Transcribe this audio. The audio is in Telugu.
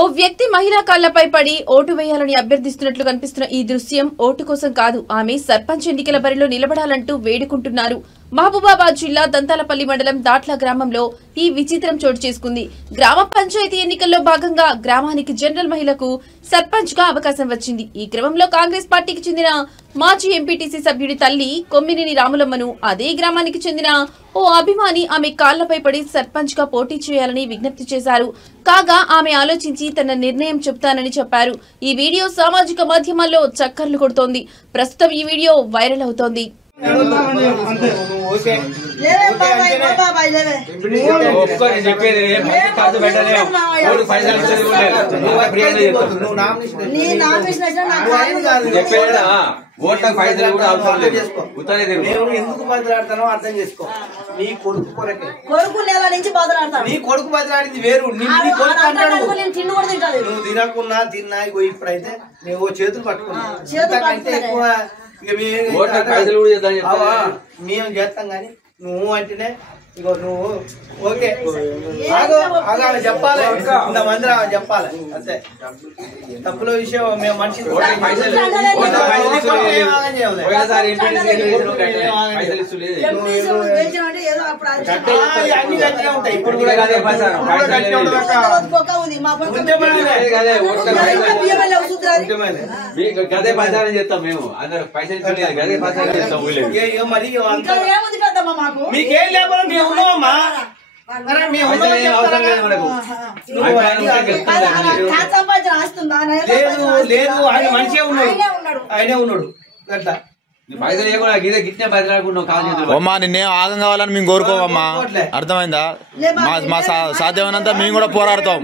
ఓ వ్యక్తి మహిళా కాళ్లపై పడి ఓటు వేయాలని అభ్యర్థిస్తున్నట్లు కనిపిస్తున్న ఈ దృశ్యం ఓటు కోసం కాదు, ఆమె సర్పంచ్ ఎన్నికల బరిలో నిలబడాలంటూ వేడుకుంటున్నారు. మహబూబాబాద్ జిల్లా దంతాలపల్లి మండలం దాట్ల గ్రామంలో ఈ విచిత్రం చోటు చేసుకుంది. గ్రామ పంచాయతీ ఎన్నికల్లో భాగంగా గ్రామానికి జనరల్ మహిళకు సర్పంచ్ గా అవకాశం వచ్చింది. ఈ క్రమంలో కాంగ్రెస్ పార్టీకి చెందిన మాజీ ఎంపీటీసీ సభ్యుడి తల్లి కొమ్మినేని రాములమ్మను అదే గ్రామానికి చెందిన ఓ అభిమాని ఆమె కాళ్లపై పడి సర్పంచ్ గా పోటీ చేయాలని విజ్ఞప్తి చేశారు. కాగా ఆమె ఆలోచించి తన నిర్ణయం చెప్తానని చెప్పారు. ఈ వీడియో సామాజిక మాధ్యమాల్లో చక్కర్లు కొడుతోంది. ప్రస్తుతం ఈ వీడియో వైరల్ అవుతోంది. ఓట్లకు పైసలు కూడా అవసరం లేదు. ఎందుకు బదిలాడతానో అర్థం చేసుకో. నీ కొడుకు కొరకే కొడుకు నెల నుంచి బదిలాడతాను. నీ కొడుకు బదిలాడింది వేరు. నువ్వు తినకున్నా తిన్నా ఇప్పుడైతే నువ్వు చేతులు పట్టుకున్నావు. ఎక్కువ మేము చేస్తాం గానీ నువ్వు అంటేనే ఇగో నువ్వు ఓకే ఆగాలి చెప్పాలి. ఇంతమంది చెప్పాలి అంతే. తప్పుల విషయం మేము మనిషి అన్ని గట్టిగా ఉంటాయి. ఇప్పుడు కూడా గదే ప్రచారం చేస్తాం మేము. అందరూ పైసలు గదే ప్రచారం చేస్తాం. మరి మీకేం లేకపోతే మేము ఉన్నామమ్మా. లేదు ఆయన మంచిగా ఉన్నాడు. ఆయనే ఉన్నాడు అట్లా. పైసలు లేకుండా గిదే గిట్నే బదిలాడుకున్నావు. కాదు నిన్నేం ఆగం కావాలని మేము కోరుకోవమ్మా. అర్థమైందా? మా సాధ్యమైనంత మేము కూడా పోరాడతాం.